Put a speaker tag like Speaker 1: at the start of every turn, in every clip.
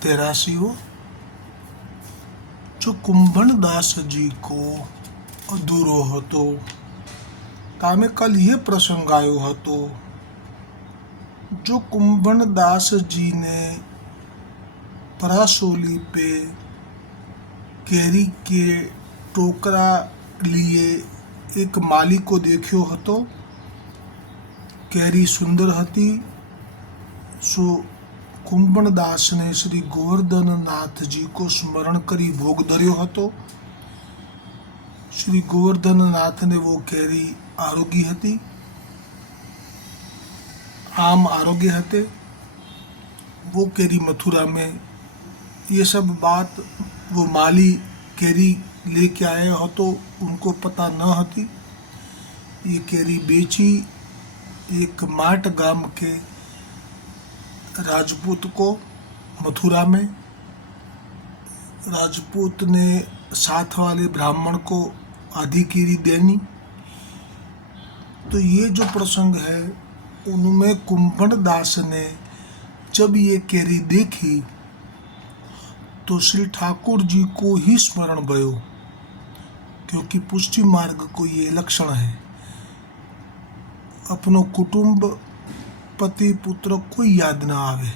Speaker 1: तेरासी हो जो कुंभन दास जी को અધૂરો હતો કામે કલ ये પ્રસંગ આવ્યો હતો जो कुंभन दास जी ने परासोली पे કેરી કે ટોકરા લીએ એક માલી को દેખ્યો હતો કેરી સુંદર હતી સો કુંભણદાસને શ્રી ગોવર્ધનનાથજી કો સ્મરણ કરી ભોગ ધર્યો હતો શ્રી ગોવર્ધનનાથને वो કેરી આરોગી હતી आम आरोग्य हते वो केरी मथुरा में ये सब बात वो माली केरी लेके आए हो तो उनको पता न हती ये केरी बेची एक माट गाम के राजपूत को मथुरा में। राजपूत ने साथ वाले ब्राह्मण को आधी देनी। तो ये जो प्रसंग है, उनमें कुंभन दास ने जब ये केरी देखी तो श्री ठाकुर जी को ही स्मरण भयो, क्योंकि पुष्टि मार्ग को ये लक्षण है। अपनो कुटुंब पति पुत्र कोई याद ना आवे।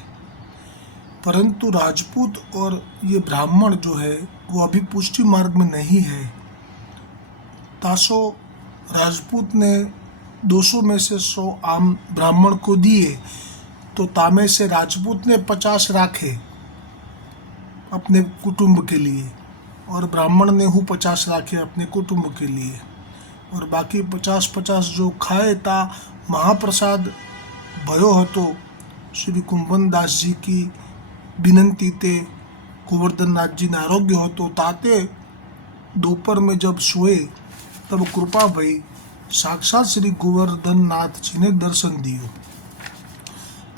Speaker 1: परंतु राजपूत और ये ब्राह्मण जो है, वो अभी पुष्टि मार्ग में नहीं है। तासो राजपूत ने 200 में से 100 आम ब्राह्मण को दिए तो तामे से राजपूत ने 50 राखे अपने कुटुंब के लिए, और ब्राह्मण ने हूँ पचास राखे अपने कुटुंब के लिए। और बाकी पचास पचास जो खाए ता महाप्रसाद भयो હતો શ્રી કુંભનદાસજી વિનંતી તે कुंवर्धननाथ आरोग्य हो तो ताते दोपहर में जब सोए तब कृपा भई साक्षात श्री गोवर्धन नाथ जी ने दर्शन दियो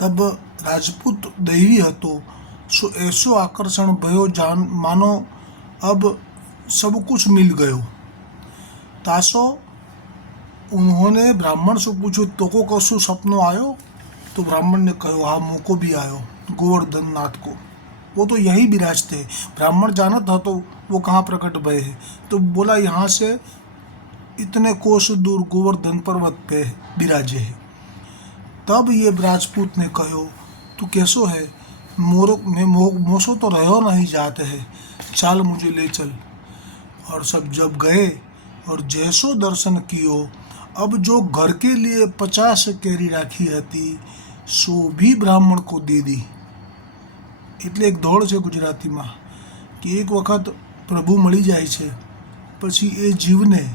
Speaker 1: तब राजपूत दैवी હતો सो ऐसो आकर्षण भयो जान मानो अब सब कुछ मिल गयो तासो उन्होंने ब्राह्मण से पूछो तो को कसु सपनो आयो तो ब्राह्मण ने कहो हाँ मुझको भी आयो गोवर्धन नाथ को। वो तो यही विराज थे। ब्राह्मण जाना था तो वो कहाँ प्रकट भय है? तो बोला यहाँ से इतने कोस दूर गोवर्धन पर्वत पे विराजे है। तब ये राजपूत ने कहो तू कैसो है? मोरो मैं मो, मोसो तो रहो नहीं जाते है। चाल मुझे ले चल। और सब जब गए और जैसो दर्शन कियो अब जो घर के लिए पचास कैरी राखी હતી સો ભી બ્રાહ્મણ કો દે દી. એટલે એક દોડ છે ગુજરાતીમાં કે એક વખત પ્રભુ મળી જાય છે. પછી એ જીવને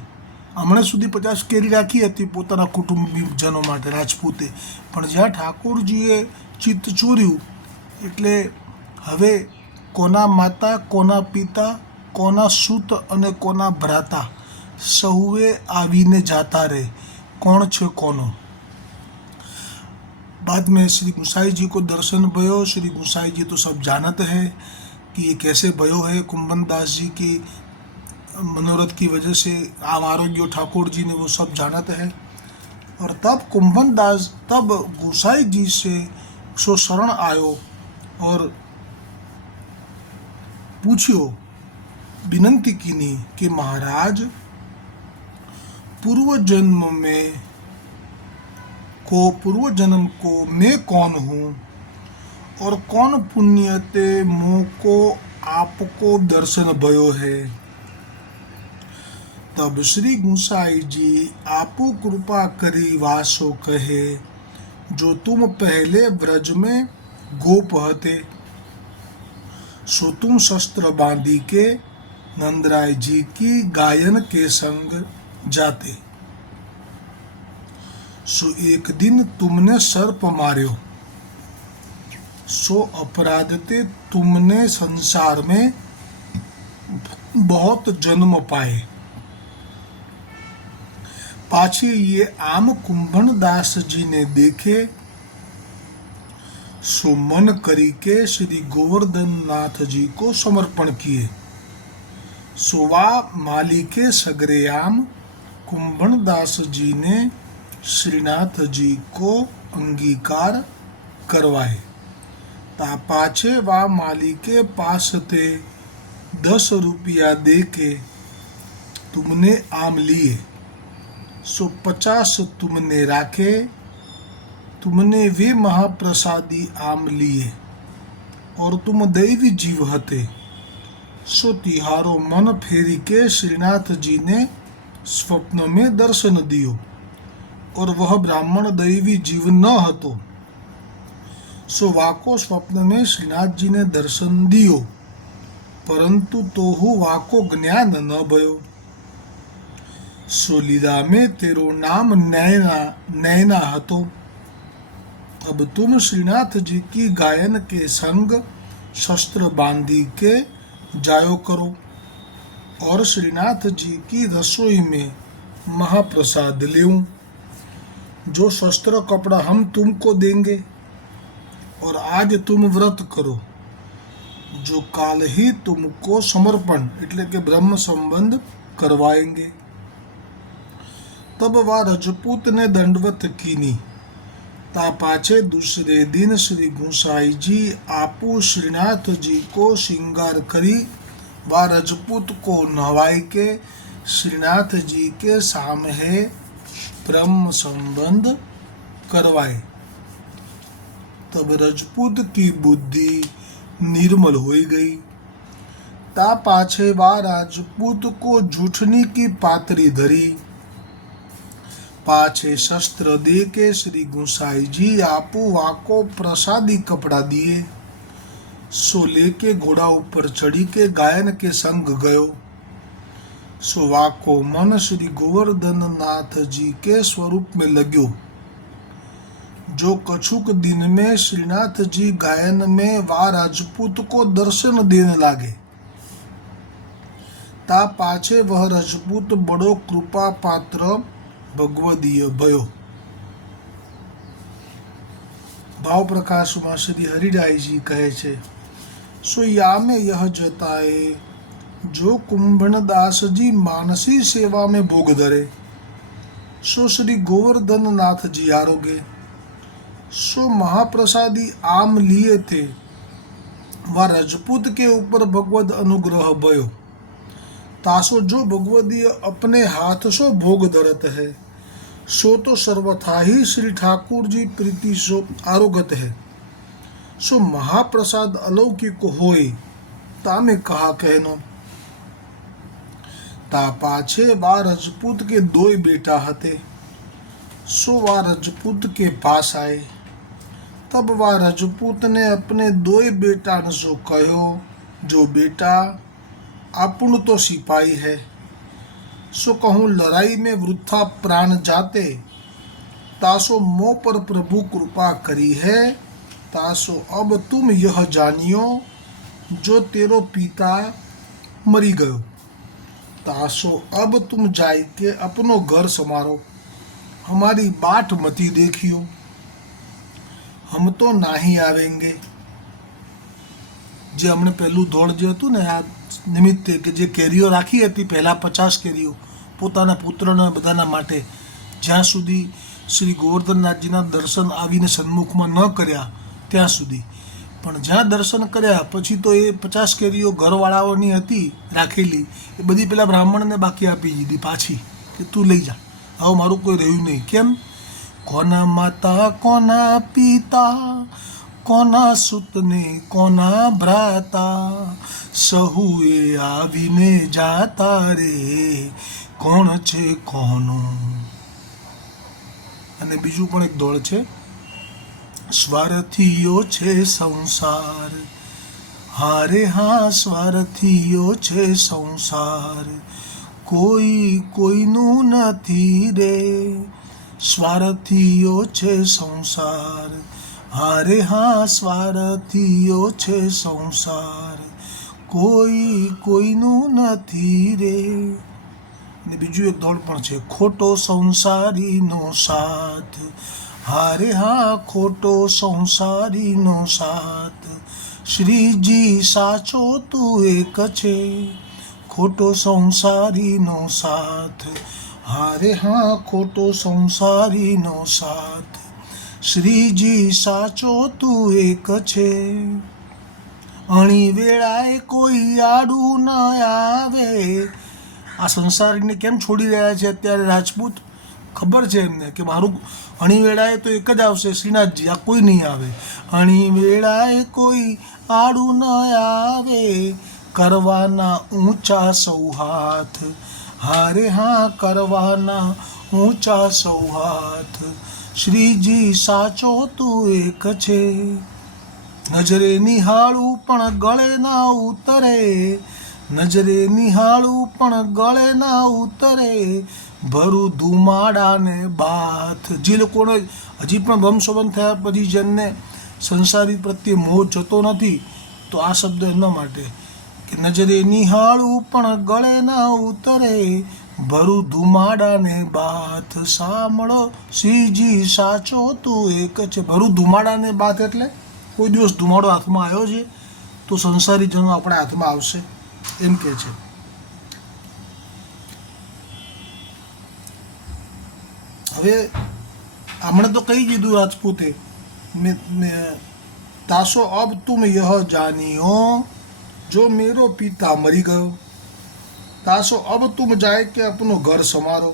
Speaker 1: હમણાં સુધી પચાસ કેરી રાખી હતી પોતાના કુટુંબીજનો માટે રાજપૂતે. પણ જ્યાં ઠાકોરજીએ ચિત્ત ચોર્યું, એટલે હવે કોના માતા, કોના પિતા, કોના સૂત અને કોના ભ્રાતા સૌએ આવીને જાતા રહે. કોણ છે કોનો? बाद में श्री गुसाई जी को दर्शन भयो। श्री गुसाई जी तो सब जानत है कि ये कैसे भयो है। कुंभन दास जी की मनोरथ की वजह से आम आरोग्य ठाकुर जी ने वो सब जानत है। और तब कुंभन दास, तब गुसाई जी से सो शरण आयो और पूछियो, विनंती कीनी कि महाराज, पूर्व जन्म में को पूर्व जन्म को मैं कौन हूँ? और कौन पुण्य ते को आपको दर्शन भयो है? तब श्री गुसाई जी, आपो कृपा करी वासो कहे, जो तुम पहले ब्रज में गोप हते। सो तुम शस्त्र बांधी के नंदराय जी की गायन के संग जाते। सो एक दिन तुमने सर्प मार्यो। सो अपराध ते तुमने संसार में बहुत जन्म पाए। पाछी ये आम कुंभन दास जी ने देखे। सो मन करी के श्री गोवर्धन नाथ जी को समर्पण किए। सोवा माली के सगरेआम कुंभन दास जी ने श्रीनाथ जी को अंगीकार करवाए। ता पाछे वा माली के पास थे दस रुपया दे के तुमने आम लिए। सो पचास तुमने राखे, तुमने वे महाप्रसादी आम लिए और तुम दैवी जीव हते। सो तिहारो मन फेरी के श्रीनाथ जी ने स्वप्न में दर्शन दियो। और वह ब्राह्मण दैवी जीव न હતો સો વાકો સ્વપ્ન में શ્રીનાથ जी ने દર્શન દિયો પરંતુ તોહુ વાકો જ્ઞાન ન ભયો सो लीला में तेरो नाम नैना नैना हतो अब तुम श्रीनाथ जी की गायन के संग शस्त्र बांधी के जायो करो और श्रीनाथ जी की रसोई में महाप्रसाद लेऊं जो शस्त्र कपड़ा हम तुमको देंगे, और आज तुम व्रत करो, जो काल ही तुमको समर्पण इतने के ब्रह्म संबंध करवाएँगे। तब वह रजपूत ने दंडवत कीनी। तापाचे दूसरे दिन श्री गुसाई जी आपू श्रीनाथ जी को श्रृंगार करी। वा रजपूत को नवाई के श्रीनाथ जी के सामने ब्रह्म संबंध करवाए। तब रजपूत की बुद्धि निर्मल हो गई। ता पाछे वा राजपूत को जूठनी की पातरी धरी। पाछे शस्त्र दे के श्री गुसाई जी आपू वाको प्रसादी कपड़ा दिए। सो लेके घोड़ा ऊपर चढ़ी के गायन के संग गयो। सो वाको मन श्री गोवर्धन नाथ जी के स्वरूप में लग्यो जो कछुक दिन में श्रीनाथ जी गायन में वा राजपूत को दर्शन देने लागे ता पाछे वह राजपूत बड़ो कृपा पात्र ભગવદીય ભયો ભાવ પ્રકાશમાં શ્રી હરિરાયજી કહે છે સો યામે યહ જતાએ जो कुंभण दास जी मानसी सेवा में भोग धरे सो श्री गोवर्धन नाथ जी आरोग्य सो महाप्रसादी आम लिए थे वा रजपूत के ऊपर भगवद अनुग्रह भयो तासो जो भगवदीय अपने हाथ सो भोग धरत है सो तो सर्वथा ही श्री ठाकुर जी प्रीति सो आरोगत है सो महाप्रसाद अलौकिक होय तामे कहा कहनो पाछे वा रजपूत के दो बेटा हते। सो वा रजपूत के पास आए। तब वा रजपूत ने अपने दो बेटा ने सो कहो जो बेटा अपूर्ण तो सिपाही है। सो कहूँ, लड़ाई में वृथा प्राण जाते। तासो मोह पर प्रभु कृपा करी है। तासो अब तुम यह जानियो, जो तेरो पिता मरी गयो। तासो अब तुम जाय के अपनो घर समारो हमारी बाट मती देखियो हम તો નાહી આવેંગે જે હમણે પહેલું દોડ જે હતું ને આ નિમિત્તે કે જે કેરીઓ રાખી હતી પહેલાં પચાસ કેરીઓ પોતાના પુત્રના બધાના માટે જ્યાં સુધી શ્રી ગોવર્ધનનાથજીના દર્શન આવીને સન્મુખમાં ન કર્યા ત્યાં સુધી પણ જ્યાં દર્શન કર્યા, પછી તો એ પચાસ કેરીઓ ઘરવાળાઓની હતી રાખેલી, એ બધી પેલા બ્રાહ્મણને બાકી આપી દીધી પાછી, કે તું લઈ જા. હવે મારું કોઈ રહ્યું નહીં. કેમ? કોના માતા, કોના પિતા, કોના સુતને, કોના ભ્રાતા, સહુએ આવીને જાતા રે, કોણ છે, કોનું? અને બીજું પણ એક દોડ છે. સ્વાર્થીઓ છે સંસાર. હારે હા, સ્વાર્થીઓ છે સંસાર. કોઈ કોઈનું નથી રે. સ્વાર્થીઓ છે સંસાર. હારે હા, સ્વાર્થીઓ છે સંસાર. કોઈ કોઈનું નથી રે. ને બીજું એક દોડ પણ છે. ખોટો સંસારીનો સાથ. હારે હા ખોટો સંસારીનો સાથ. શ્રીજી સાચો તું એક છે, ખોટો સંસારીનો સાથ. હારે હા ખોટો સંસારીનો સાથ. શ્રીજી સાચો તું એક છે. અણી વેળાએ કોઈ આડું ન આવે. આ સંસારને કેમ છોડી રહ્યા છે અત્યારે રાજપૂત? ખબર છે એમને કે મારું અણી વેળાએ તો એક જ આવશે, શ્રીનાથજી, આ કોઈ નહીં આવે. અણી વેળાએ કોઈ આડું ન આવે, કરવાના ઊંચા સૌ હાથ હારે હા, કરવાના ઊંચા સૌ હાથ શ્રીજી, સાચો તું એક છે. નજરે નિહાળું પણ ગળે ના ઉતરે. નજરે નિહાળું પણ ગળે ના ઉતરે. ભરું ધુમાડાને બાથ. જે લોકોને હજી પણ વંશોબંધ થયા પછી જેમને સંસારી પ્રત્યે મોહ જતો નથી, તો આ શબ્દ એમના માટે કે નજરે નિહાળું પણ ગળે ના ઉતરે. ભરું ધુમાડાને બાથ. સાંભળો, શ્રીજી સાચો તું એક છે. ભરું ધુમાડાને બાથ એટલે કોઈ દિવસ ધુમાડો હાથમાં આવ્યો છે, તો સંસારી જનો આપણા હાથમાં આવશે. એમ કહે છે. હવે હમણાં તો કહી દીધું રાજપૂતે મેં મેં તાસો અબ તુમ યહ જાનિયો જો મેરો પિતા મરી ગયો તાસો અબ તુમ જાય કે अपनो घर संवारो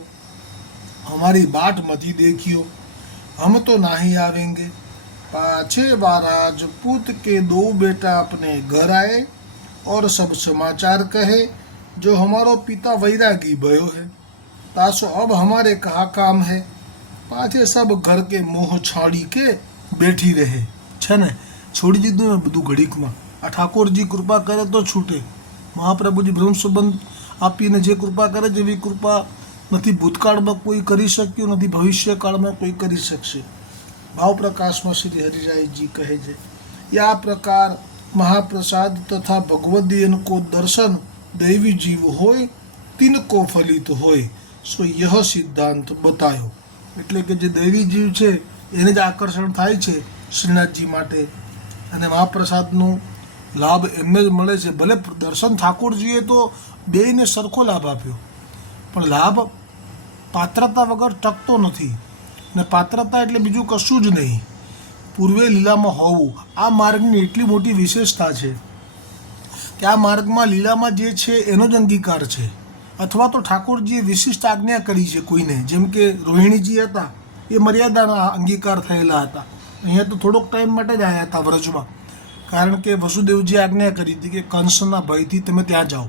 Speaker 1: हमारी बाट मती देखियो हम तो नहीं आवेंगे पाछे राजपूत के दो बेटा अपने घर आए और सब समाचार कहे जो हमारो पिता वैरागी भयो है तासो अब हमारे कहा काम है પાછે સબ ઘર કે મોહ છાડી કે બેઠી રહે. છે ને? છોડી દીધું ને બધું ઘડીકમાં. આ ઠાકોરજી કૃપા કરે તો છૂટે. મહાપ્રભુજી બ્રહ્મ સંબંધ આપીને જે કૃપા કરે છે, એવી કૃપા નથી. ભૂતકાળમાં કોઈ કરી શક્યું નથી. ભવિષ્યકાળમાં કોઈ કરી શકશે. ભાવ પ્રકાશમાં શ્રી હરિરાયજી કહે છે, યા પ્રકાર મહાપ્રસાદ તથા ભગવદીયન કો દર્શન દૈવી જીવ હોય તિનકો ફલિત હોય. સો યહ સિદ્ધાંત બતાયો. એટલે કે જે દૈવી જીવ છે, એને જ આકર્ષણ થાય છે શ્રીનાથજી માટે. અને મહાપ્રસાદનો લાભ એમને જ મળે છે. ભલે દર્શન ઠાકોરજીએ તો બેયને સરખો લાભ આપ્યો. પણ લાભ પાત્રતા વગર ટકતો નથી. ને પાત્રતા એટલે બીજું કશું જ નહીં. પૂર્વે લીલામાં હોવું. આ માર્ગની એટલી મોટી વિશેષતા છે કે આ માર્ગમાં લીલામાં જે છે, એનો જ અંગીકાર છે. અથવા તો ઠાકોરજીએ વિશિષ્ટ આજ્ઞા કરી છે કોઈને. જેમ કે રોહિણીજી હતા, એ મર્યાદાના અંગીકાર થયેલા હતા. અહીંયા તો થોડોક ટાઈમ માટે જ આવ્યા હતા વ્રજમાં. કારણ કે વસુદેવજી આજ્ઞા કરી હતી કે કંસના ભયથી તમે ત્યાં જાઓ.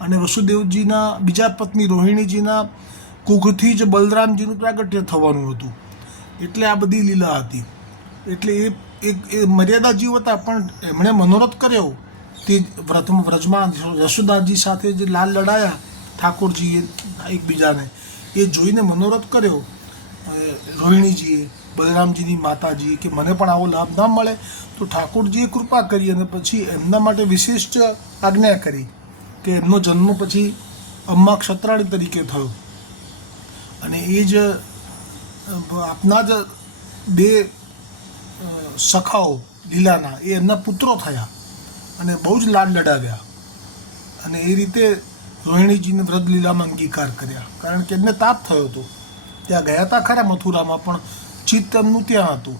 Speaker 1: અને વસુદેવજીના બીજા પત્ની રોહિણીજીના કુખથી જ બલરામજીનું પ્રાગટ્ય થવાનું હતું. એટલે આ બધી લીલા હતી. એટલે એ એક એ મર્યાદા જીવ હતા, પણ એમણે મનોરથ કર્યો. તે વ્રતમાં વ્રજમાં યશોદાજી સાથે જે લાલ લડાયા ઠાકોરજીએ, એકબીજાને એ જોઈને મનોરથ કર્યો. રોહિણીજીએ, બલરામજીની માતાજી કે મને પણ આવો લાભ ના મળે તો ઠાકોરજીએ કૃપા કરી અને પછી એમના માટે વિશિષ્ટ આજ્ઞા કરી કે એમનો જન્મ પછી અમ્મા ક્ષત્રાણી તરીકે થયો. અને એ જ આપના જ બે સખાઓ લીલાના એ એમના પુત્રો થયા અને બહુ જ લાડ લડાવ્યા. અને એ રીતે રોહિણીજીને વ્રતલીલામાં અંગીકાર કર્યા. કારણ કે એમને તાપ થયો હતો. ત્યાં ગયા હતા ખરા મથુરામાં, પણ ચિત્ત એમનું ત્યાં હતું.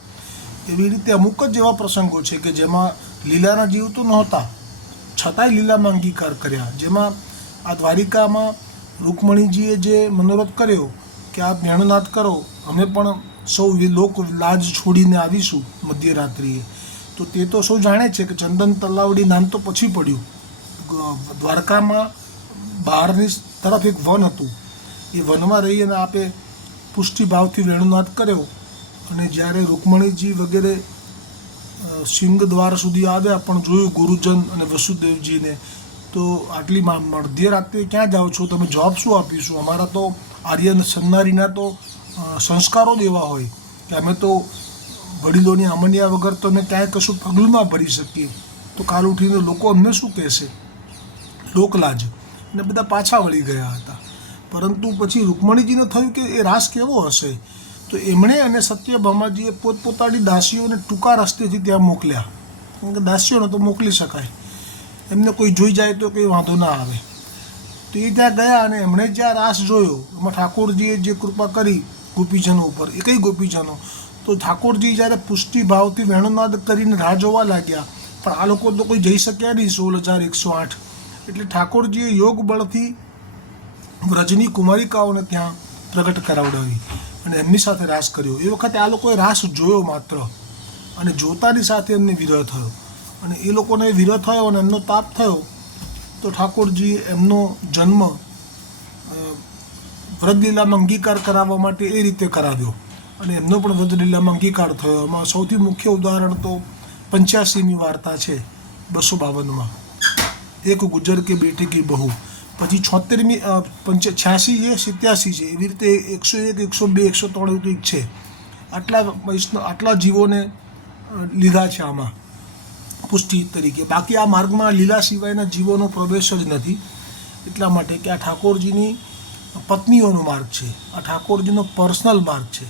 Speaker 1: એવી રીતે અમુક જ એવા પ્રસંગો છે કે જેમાં લીલાના જીવ તો નહોતા. છતાંય લીલામાં અંગીકાર કર્યા. જેમાં આ દ્વારિકામાં રૂકમણીજીએ જે મનોરથ કર્યો કે આપ જ્ઞાનનાથ કરો, અમે પણ સૌ લોક લાજ છોડીને આવીશું મધ્યરાત્રિએ. તો તે તો સૌ જાણે છે કે ચંદન તલાવડી નામ તો પછી પડ્યું. દ્વારકામાં બહારની તરફ એક વન હતું. એ વનમાં રહી અને આપે પુષ્ટિભાવથી વેણુનાદ કર્યો અને જ્યારે રૂકમણીજી વગેરે સિંહ દ્વાર સુધી આવ્યા પણ જોયું ગુરુજન અને વસુદેવજીને, તો આટલી મધ્ય રાત્રે ક્યાં જાઓ છો? તમે જોબ શું આપીશું અમારા તો આર્યન સન્નારીના તો સંસ્કારો એવા હોય. કે અમે તો વડીલોની અમન્યા વગર તો અમે ક્યાંય કશું પગલું ના ભરી શકીએ. તો કાલ ઉઠીને લોકો અમને શું કહેશે? લોકલાજ. અને બધા પાછા વળી ગયા હતા. પરંતુ પછી રૂકમણીજીને થયું કે એ રાસ કેવો હશે? તો એમણે અને સત્યભામાજીએ પોતપોતાની દાસીઓને ટૂંકા રસ્તેથી ત્યાં મોકલ્યા. કેમ કે દાસીઓને તો મોકલી શકાય. એમને કોઈ જોઈ જાય તો કંઈ વાંધો ના આવે. તો એ ત્યાં ગયા અને એમણે જ્યાં રાસ જોયો. એમાં ઠાકોરજીએ જે કૃપા કરી ગોપીજનો ઉપર, એ કઈ ગોપીજનો? તો ઠાકોરજી જ્યારે પુષ્ટિ ભાવથી વેણુનાદ કરીને રાહ જોવા લાગ્યા, પણ આ લોકો તો કોઈ જઈ શક્યા નહીં સોળ હજાર એકસો આઠ. એટલે ઠાકોરજીએ યોગ બળથી વ્રજની કુમારિકાઓને ત્યાં પ્રગટ કરાવડાવી અને એમની સાથે રાસ કર્યો. એ વખતે આ લોકોએ રાસ જોયો માત્ર અને જોતાની સાથે એમને વિરહ થયો. અને એ લોકોને વિરહ થયો અને એમનો તાપ થયો, તો ઠાકોરજી એમનો જન્મ વ્રજલીલામાં અંગીકાર કરાવવા માટે એ રીતે કરાવ્યો. અને એમનો પણ વ્રજલીલામાં અંગીકાર થયો. એમાં સૌથી મુખ્ય ઉદાહરણ તો પંચ્યાસીની વાર્તા છે બસો બાવનમાં. એક ગુજર કે બેટી કી બહુ. પછી છોતેરમી પંચ, છ્યાસી છે સિત્યાસી છે. એવી રીતે એકસો એક, એકસો બે, એકસો ત્રણ એવું કંઈક છે. આટલા વૈષ્ણવ આટલા જીવોને લીધા છે આમાં. પુષ્ટિ તરીકે. બાકી આ માર્ગમાં લીલા સિવાયના જીવોનો પ્રવેશ જ નથી. એટલા માટે કે આ ઠાકોરજીની પત્નીઓનો માર્ગ છે. આ ઠાકોરજીનો પર્સનલ માર્ગ છે.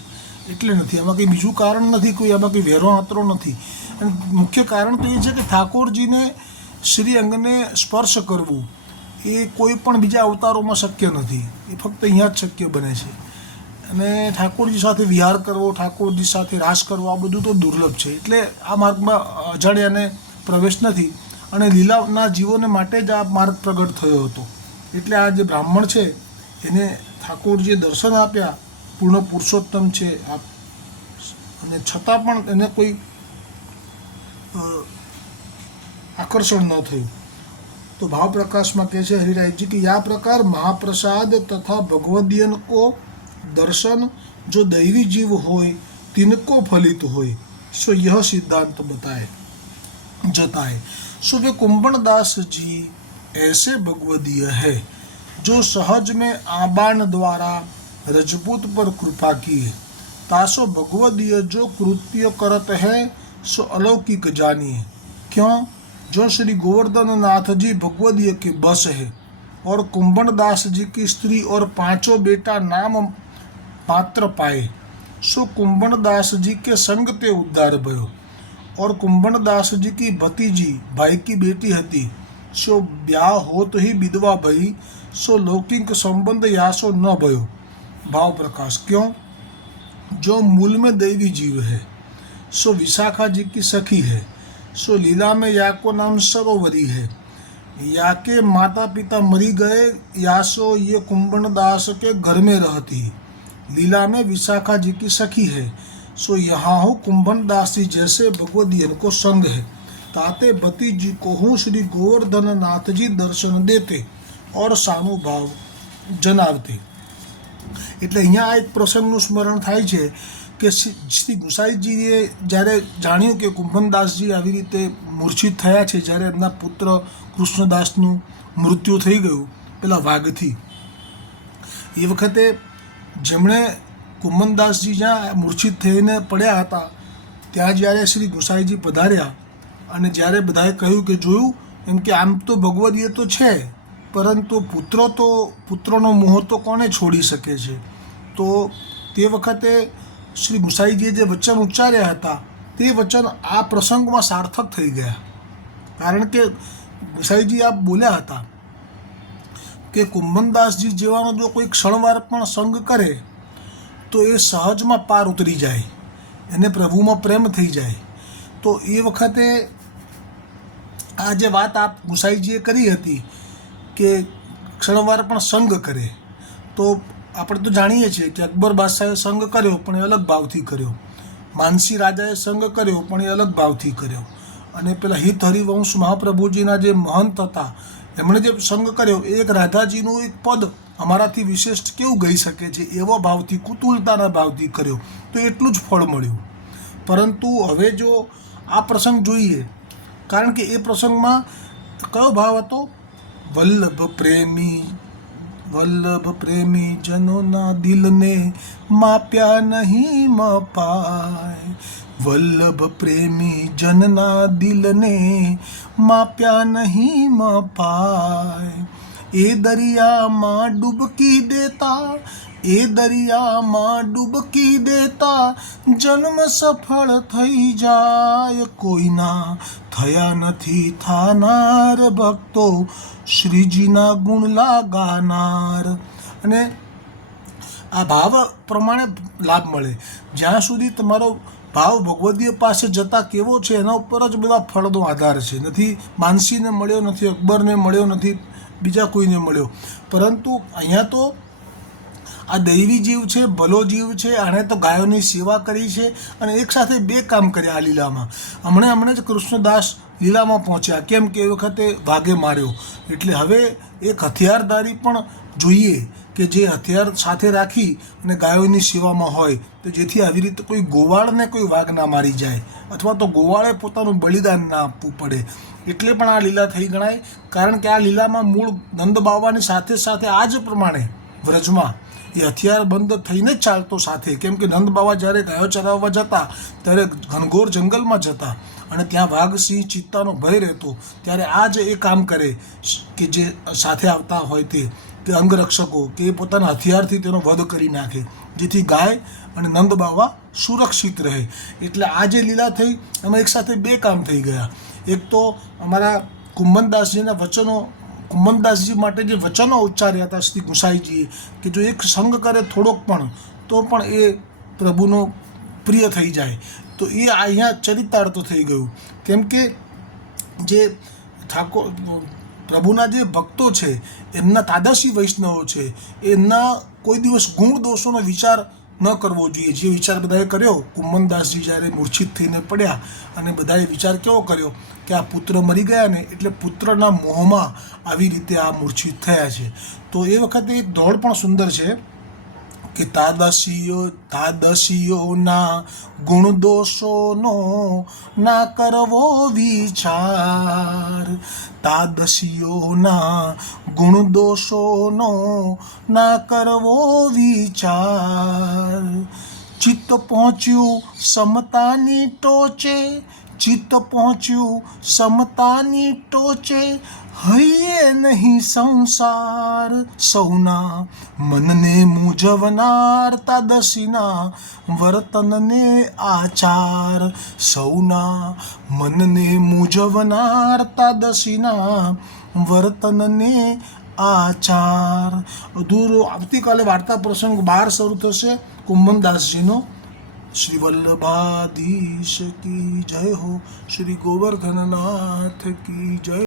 Speaker 1: એટલે નથી. એમાં કંઈ બીજું કારણ નથી કોઈ. એમાં કંઈ વેરો આંતરો નથી. અને મુખ્ય કારણ તો એ છે કે ઠાકોરજીને શ્રી અંગને સ્પર્શ કરવું એ કોઈ પણ બીજા અવતારોમાં શક્ય નથી. એ ફક્ત અહીંયા જ શક્ય બને છે. અને ઠાકોરજી સાથે વિહાર કરવો, ઠાકોરજી સાથે રાસ કરવો, આ બધું તો દુર્લભ છે. એટલે આ માર્ગમાં અજાણ્યાને પ્રવેશ નથી. અને લીલાના જીવોને માટે જ આ માર્ગ પ્રગટ થયો હતો. એટલે આ જે બ્રાહ્મણ છે, એને ઠાકોરજીએ દર્શન આપ્યા. પૂર્ણ પુરુષોત્તમ છે. આ અને છતાં પણ એને કોઈ આકર્ષણ ન થયું तो भाव प्रकाश में कैसे हरिराय जी कि यह प्रकार महाप्रसाद तथा भगवदीयन को दर्शन जो दैवी जीव होय तिनको फलित होय सो यह सिद्धांत बताए जताए सो वे कुंभन दास जी ऐसे भगवदीय है जो सहज में आबान द्वारा रजपूत पर कृपा किए तासो भगवदीय जो कृत्य करत है सो अलौकिक जानिए क्यों जो श्री गोवर्धन नाथ जी भगवदीय के बस है और कुंभन दास जी की स्त्री और पाँचों बेटा नाम मात्र पाए, सो कुंभन दास जी के संग ते उद्धार भयो। और कुंभन दास जी की भतीजी भाई की बेटी हती, सो ब्याह होत ही विधवा भई, सो लौकिक संबंध यासो न भयो। भाव प्रकाश, क्यों? जो मूल में दैवी जीव है, सो विशाखा जी की सखी है सो लीला में या को नाम सरोवरी है या के माता पिता मरी गए या सो ये कुंभन दास के घर में रहती लीला में विशाखा जी की सखी है सो यहाँ हो कुंभन दास जी जैसे भगवदियन को संग है ताते बती जी को हूँ श्री गोवर्धन नाथ जी दर्शन देते और સાનુભાવ જણાવતે એટલે અહીંયા આ એક પ્રસંગનું સ્મરણ થાય છે કે શ્રી ગુસાઈજીએ જ્યારે જાણ્યું કે કુંભનદાસજી આવી રીતે મૂર્છિત થયા છે, જ્યારે એમના પુત્ર કૃષ્ણદાસનું મૃત્યુ થઈ ગયું, પેલા વાઘથી. એ વખતે જેમણે કુંભનદાસજી જ્યાં મૂર્છિત થઈને પડ્યા હતા, ત્યાં જ્યારે શ્રી ગુસાઈજી પધાર્યા અને જ્યારે બધાએ કહ્યું કે જોયું, એમ કે આમ તો ભગવદીય તો છે, પરંતુ પુત્રો તો પુત્રનો મોહ તો કોને છોડી શકે છે? તો તે વખતે શ્રી ગુસાઈજીએ જે વચન ઉચ્ચાર્યા હતા, તે વચન આ પ્રસંગમાં સાર્થક થઈ ગયા. કારણ કે ગુસાઈજી આ બોલ્યા હતા કે કુંભનદાસજી જેવાનો જો કોઈ ક્ષણવાર પણ સંગ કરે, તો એ સહજમાં પાર ઉતરી જાય, એને પ્રભુમાં પ્રેમ થઈ જાય. તો એ વખતે આ જે વાત આપ ગુસાઈજીએ કરી હતી કે ક્ષણવાર પણ સંગ કરે, તો આપણે તો જાણીએ છીએ કે અકબર બાદશાહે સંગ કર્યો, પણ એ અલગ ભાવથી કર્યો. માનસી રાજાએ સંગ કર્યો, પણ એ અલગ ભાવથી કર્યો. અને પેલા હિત હરિવંશ મહાપ્રભુજીના જે મહંત હતા, એમણે જે સંગ કર્યો, એ એક રાધાજીનું એક પદ અમારાથી વિશિષ્ટ કેવું ગઈ શકે છે, એવા ભાવથી, કુતુલતાના ભાવથી કર્યો. તો એટલું જ ફળ મળ્યું. પરંતુ હવે જો આ પ્રસંગ જોઈએ, કારણ કે એ પ્રસંગમાં કયો ભાવ હતો? વલ્લભ પ્રેમી વલ્લભ પ્રેમી જનોના દિલને માપ્યા નહીં મપાય. વલ્લભ પ્રેમી જનના દિલને માપ્યા નહીં મપાય. એ દરિયામાં ડૂબકી દેતા એ દરિયામાં ડૂબકી દેતા જન્મ સફળ થઈ જાય. કોઈના થયા નથી થાનાર ભક્તો, શ્રીજીના ગુણ લાગાનાર. અને આ ભાવ પ્રમાણે લાભ મળે. જ્યાં સુધી તમારો ભાવ ભગવદીય પાસે જતા કેવો છે, એના ઉપર જ બધા ફળનો આધાર છે. નથી માનસીને મળ્યો નથી, અકબરને મળ્યો નથી, બીજા કોઈને મળ્યો. પરંતુ અહીંયા તો આ દૈવી જીવ છે, ભલો જીવ છે, આણે તો ગાયોની સેવા કરી છે અને એક સાથે બે કામ કર્યા આ લીલામાં. હમણાં હમણાં જ કૃષ્ણદાસ લીલામાં પહોંચ્યા. કેમ કે એ વખતે વાઘે માર્યો. એટલે હવે એક હથિયારદારી પણ જોઈએ કે જે હથિયાર સાથે રાખી અને ગાયોની સેવામાં હોય, તો જેથી આવી રીતે કોઈ ગોવાળને કોઈ વાઘ ના મારી જાય અથવા તો ગોવાળે પોતાનું બલિદાન ના આપવું પડે. એટલે પણ આ લીલા થઈ ગણાય. કારણ કે આ લીલામાં મૂળ નંદ બાવાની સાથે સાથે આ જ પ્રમાણે વ્રજમાં એ હથિયાર બંધ થઈને જ ચાલતો સાથે. કેમ કે નંદ બાવા જ્યારે ગાયો ચરાવવા જતા, ત્યારે ઘનઘોર જંગલમાં જતા અને ત્યાં વાઘ સિંહ ચિત્તાનો ભય રહેતો. ત્યારે આ જ એ કામ કરે કે જે સાથે આવતા હોય તે, કે અંગરક્ષકો, કે એ પોતાના હથિયારથી તેનો વધ કરી નાખે, જેથી ગાય અને નંદ બાવા સુરક્ષિત રહે. એટલે આ જે લીલા થઈ, એમાં એકસાથે બે કામ થઈ ગયા. એક તો અમારા કુંભનદાસજીના વચનો કુંભનદાસજી માટે જે વચનો ઉચ્ચાર્યા હતા શ્રી ગુસાઈજીએ કે જો એક સંગ કરે થોડોક પણ, તો પણ એ પ્રભુનો પ્રિય થઈ જાય. તો એ અહીંયા ચરિતાર્થ થઈ ગયું. કેમ કે જે ઠાકોર, પ્રભુના જે ભક્તો છે, એમના તાદશી વૈષ્ણવો છે, એમના કોઈ દિવસ ગુણ દોષોનો વિચાર ન કરવો જોઈએ. જે વિચાર બધાએ કર્યો કુંમનદાસજી જ્યારે મૂર્છિત થઈને પડ્યા અને બધાએ વિચાર કેવો કર્યો કે આ પુત્ર મરી ગયા ને, એટલે પુત્રના મોહમાં આવી રીતે આ મૂર્છિત થયા છે. તો એ વખતે એક દોડ પણ સુંદર છે. કે તાદશીઓ, તાદશીઓના ગુણ દોષોનો ના કરવો વિચાર. તાદશીઓના ગુણ દોષોનો ના કરવો વિચાર. ચિત્ત પહોંચ્યું સમતાની ટોચે ચિત્ત પહોંચ્યું, સમતાની ટોચે. હૈયે નહીં સંસાર. સૌના મનને મૂંઝવનાર તાદશીના વર્તનને આચાર. સૌના મનને મૂંઝવનાર તાદશીના વર્તનને આચાર. અધૂરો, આવતીકાલે વાર્તા પ્રસંગ બાર શરૂ થશે. કુંભનદાસજીનો શ્રી વલ્લભાધીશ કી જય હો શ્રી ગોવર્ધનનાથ કી જય